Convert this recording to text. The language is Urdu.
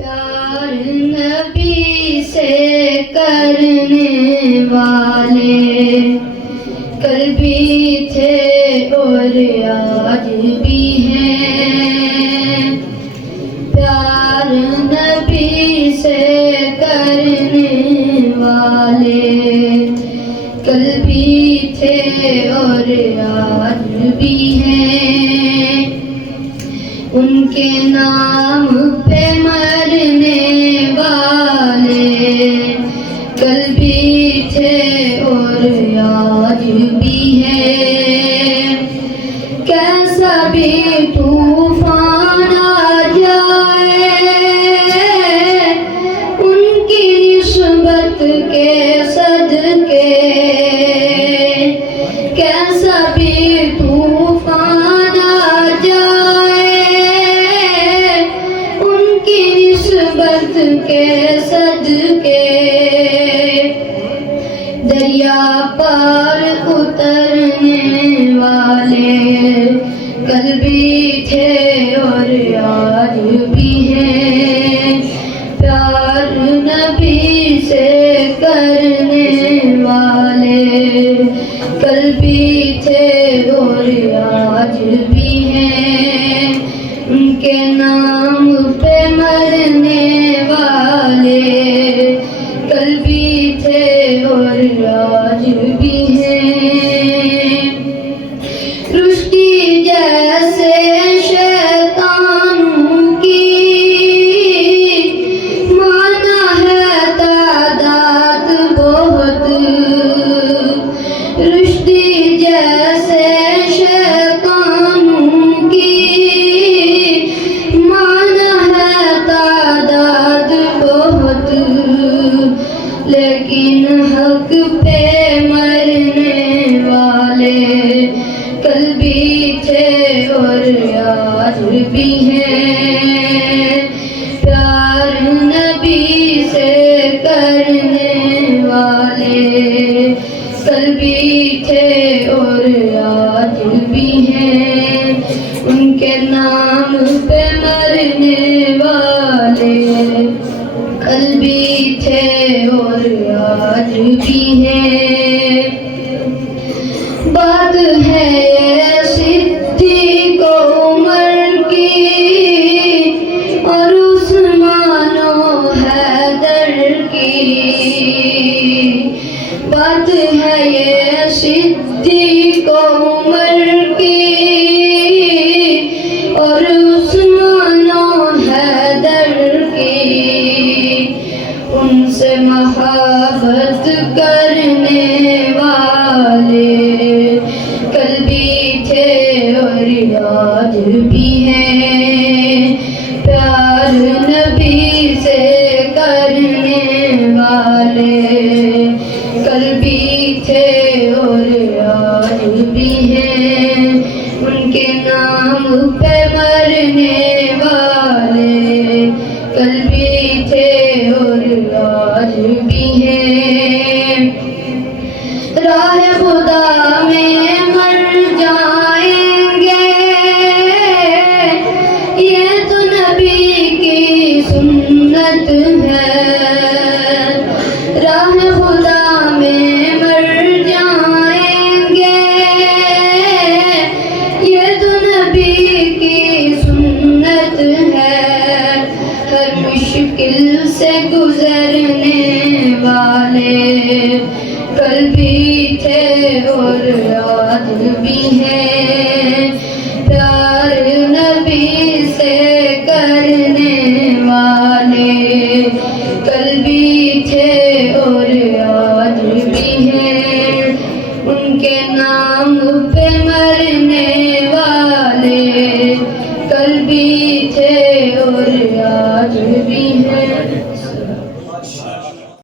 پیار نبی سے کرنے والے کل بھی تھے اور آج بھی ہیں. پیار نبی سے کرنے والے کل بھی تھے اور آج بھی ہیں. ان کے نام پہ مرنے والے کل بھی تھے اور آج بھی ہیں. کیسا بھی طوفان آ جائے ان کی نسبت کے صدقے. کیسا بھی طوفان آ جائے ان کی نسبت کے صدقے. دریا پار اترنے والے کل بھی تھے اور آج بھی ہیں. پیار نبی سے کرنے والے کل بھی تھے اور آج بھی ہیں. ان کے نام پہ مرنے والے کل بھی تھے اور آج بھی ہیں. رشتی جیسے شیطانوں کی مانا ہے تعداد بہت. رشتی جیسے شیطانوں کی مانا ہے تعداد بہت. لیکن حق پہ مرنے والے کل بھی تھے اور آج بھی ہیں. پیار نبی سے کرنے والے کل بھی تھے اور آج بھی ہیں. ان کے نام پہ مرنے والے کل بھی تھے اور آج بھی ہیں. بات ہے یہ صدیق عمر کی اور عثمان و حیدر کی. بات ہے یہ صدیق عمر کی اور عثمان و حیدر کی. ان سے محبت کرنے والے کل بھی تھے اور آج بھی ہیں. پیار نبی سے کرنے والے کل بھی تھے اور آج بھی ہیں. ان کے نام پہ مرنے والے کل بھی تھے اور آج بھی ہیں. راہ خدا میں مر جائیں گے یہ تو نبی کی سنت ہے. راہ خدا میں مر جائیں گے یہ تو نبی کی سنت ہے. ہر مشکل سے گزرنے والے کل بھی تھے اور آج بھی ہیں. پیار نبی سے کرنے والے